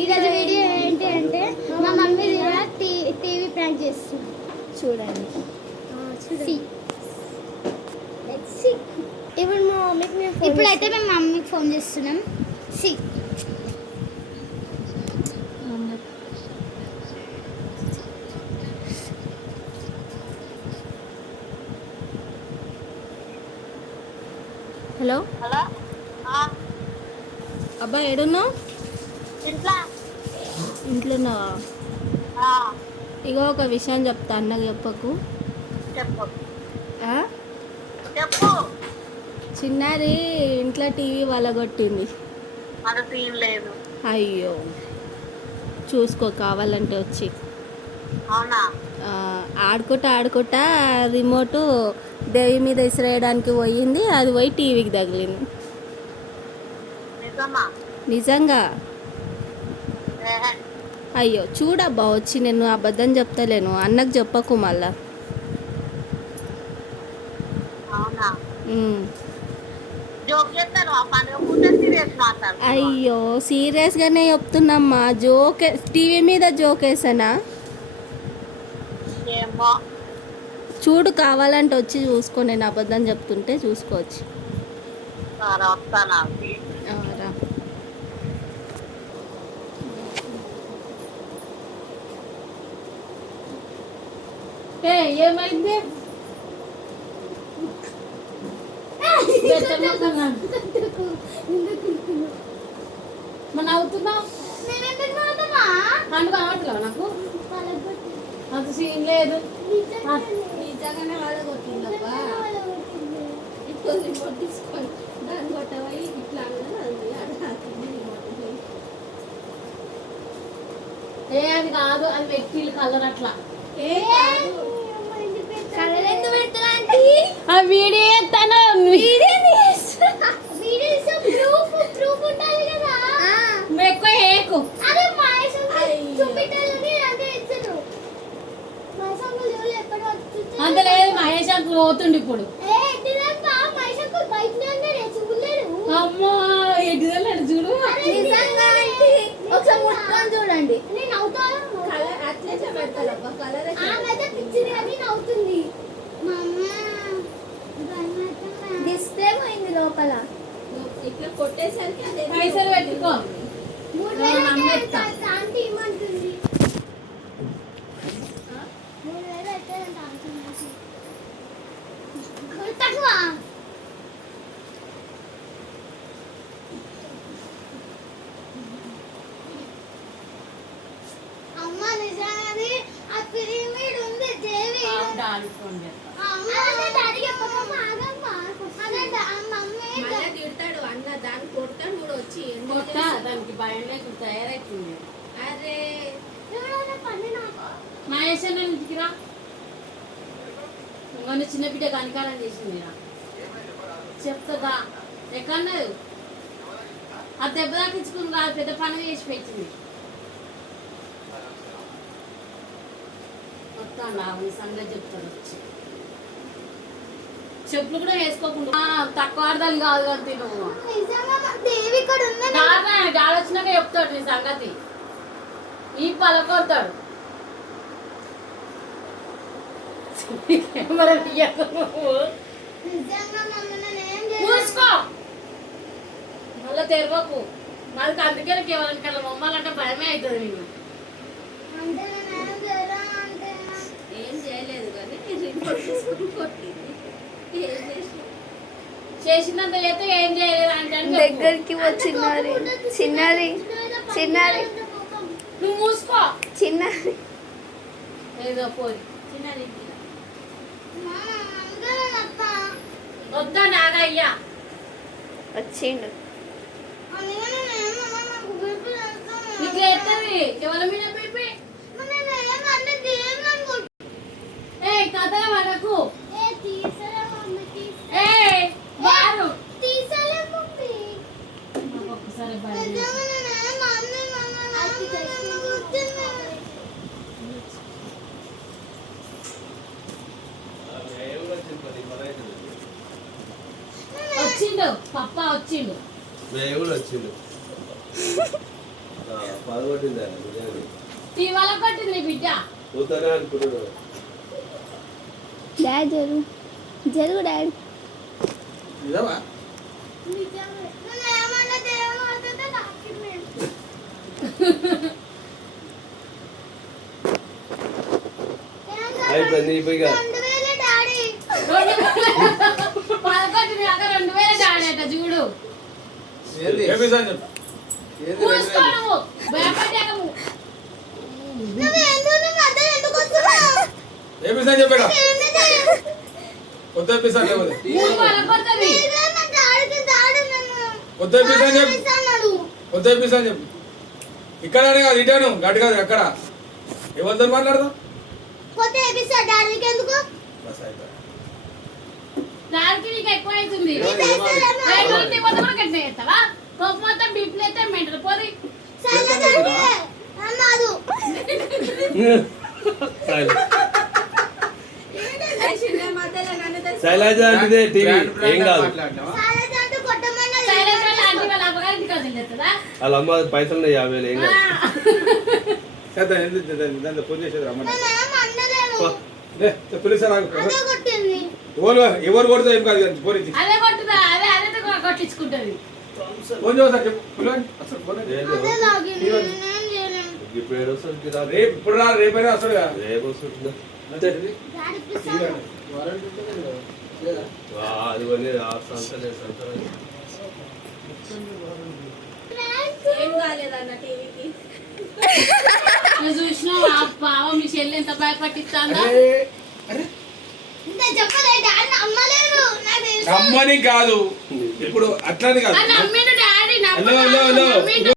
ఈరోజు వీడియో ఏంటి అంటే మా మమ్మీ టీవీ ప్రాంక్ చేస్తుంది. చూడండి. ఇప్పుడు మా మమ్మీకి ఇప్పుడైతే మేము మమ్మీకి ఫోన్ చేస్తున్నాం. సి హలో హలో అబ్బా ఏడున్నావు? ఇంట్లో ఇంట్లోన్నావా? ఇగో ఒక విషయం చెప్తా, అన్నకు చెప్పకు. చెప్పు ఆ? చెప్పు. చిన్నారి ఇంట్లో టీవీ వలగొట్టింది. మనకు సీన్ లేదు. అయ్యో, చూసుకో కావాలంటే వచ్చి. అవునా? ఆడుకుంటా రిమోటు దేవి మీద ఇసిరేయడానికి పోయింది, అది పోయి టీవీకి తగిలింది. నిజమా? నిజంగా. ఏహే. అయ్యో చూడబ్బా, వచ్చి నేను అబద్ధం చెప్తలేను, అన్నకు చెప్పకు మళ్ళా. అవునా? ఉమ్. జోక్ చేస్తాను, ఆ పండుగ పూట సీరియస్ మాట్లాడు. అయ్యో సీరియస్గానే చెప్తున్నామ్మా, జోక్ టీవీ మీద జోక్ వేసానా? ఏమో. చూడు కావాలంటే వచ్చి చూసుకో, నేను అబద్ధం చెప్తుంటే చూసుకోవచ్చు. సరే వస్తాను. రా. ఏమైంది? మన అవుతున్నావు పండుగ అవట్లేవు నాకు, అంత సీన్ లేదు. నిజంగానే వాళ్ళగొట్టిందబ్బా. ఇప్పుడు రిమోట్ తీసుకొని దాన్ని కొట్టబోయి ఇట్లా ఏ అది కాదు, అది వ్యక్తులు కలర్ అట్లా. ఆ వీడియో ఎత్తాను, ఎక్కువ ఏకు అంత లేదు. మహేష్ అంకుల్ పోతుండు ఇప్పుడు. అమ్మా ఎటుదలేడు చూడు. ఒకసారి ముట్టుకొని చూడండి. డిస్ప్లే పోయింది లోపల. ఇట్లా కొట్టేసరికి పైసలు పెట్టుకో. తిడతాడు అన్న, దాన్ని కొడతాడు కూడా వచ్చి దానికి భయం లేకుండా తయారైతుంది. అరే మహేశ్వర ఇంటికి రా, మొన్న చిన్న బిడ్డ కనికారం చేసింది రా, చెప్తుందా ఎక్కడన్నది? ఆ దెబ్బ దాకించుకుని కాదు, పెద్ద పని చేసి పెట్టింది. మొత్తం ఆవిడ సంగతి చెప్తాడు వచ్చి. చెప్పులు కూడా వేసుకోకుండా తక్కువ అర్థాలు కాదు అంతే. నువ్వు గాలి వచ్చినాక చెప్తాడు నీ సంగతి, ఈ పలకొడతాడు. చూసుకో మళ్ళా తెరవకు, మనకి అందుకే కేవలం కళ్ళ మమ్మాలంటే భయమే అవుతుంది. నేను ఏం చేయలేదు కానీ చేసినంత చేస్తే ఏం చేయలేదు అంటే దగ్గరికి వచ్చినారు. చిన్నది చిన్నది నువ్వు మూసుకో. చిన్నది ఏదో పోయి చిన్నది వద్దా నాగయ్యా వచ్చిండు. నీకు ఎత్తది ఎవరి మీద పిలిపి కథ మనకు వచ్చిండు పప్ప వచ్చిండు. వచ్చిండు పదకొట్టిందా ఇవాళ కొట్టింది బిడ్డ. పోతానే అనుకుంటున్నాను. డాడీ జరుగు జరుగు డాడీ. నిజమా? అయిపోయింది ఇప్పుడు పదకొట్టింది కాక 2000 డాడేట చూడు. ఏంది? ఏ పీస్ అని చెప్పు. పూసుకో నువ్వు భయపడ్డాకము. ఏ పీస్ అని చెప్పాడు? కొత్త పీస్ అని చెప్పదు. మూడు పలకొడుతుంది. కొత్త పీస్ అని చెప్పు. కొత్త పీస్ అని చెప్పు. ఇక్కడ కాదు ఇటాను గడ్డి కాదు ఎక్కడ ఎవరితో మాట్లాడదాం. బస్ అయిపోయి దానికి నీకు ఎక్కువ అవుతుంది. ఇంటి మొత్తం కూడా కట్టిన చేస్తావా? కోపం మొత్తం బీపీలు అయితే మెంటలు పోది. శైలజ అంటే టీవీ ఏం కాదు. శైలజ లాంటి వాళ్ళ అమ్మగారికి కథలు చెప్తుందా? వాళ్ళ అమ్మ పైసలు 50,000 ఏం కాదు. దాంట్లో ఫోన్ చేసేది రమ్మని పిలిచా నాకు ఎవరు కొడితే ఏం కాదు ఫోన్ ఇచ్చి అదే కొట్టుదా అదే అదే కొట్టించుకుంటది. ఫోన్ చేస్తా చెప్పు పిలవండి. అసలు ఫోన్ ఇప్పుడు ఏడు వస్తుంది రాదు. రేపు ఇప్పుడు రా రేపైనా వస్తాడు కదా. రేపు వస్తుందా అది కొని సంతలేదు సంతలేదు. నువ్వు చూసినావా పావం మీ చెల్లి ఎంత భయపట్టిస్తాందా? నమ్మని కాదు ఇప్పుడు అట్లాని కాదు. నమ్మిండు డాడీ హలో హలో హలో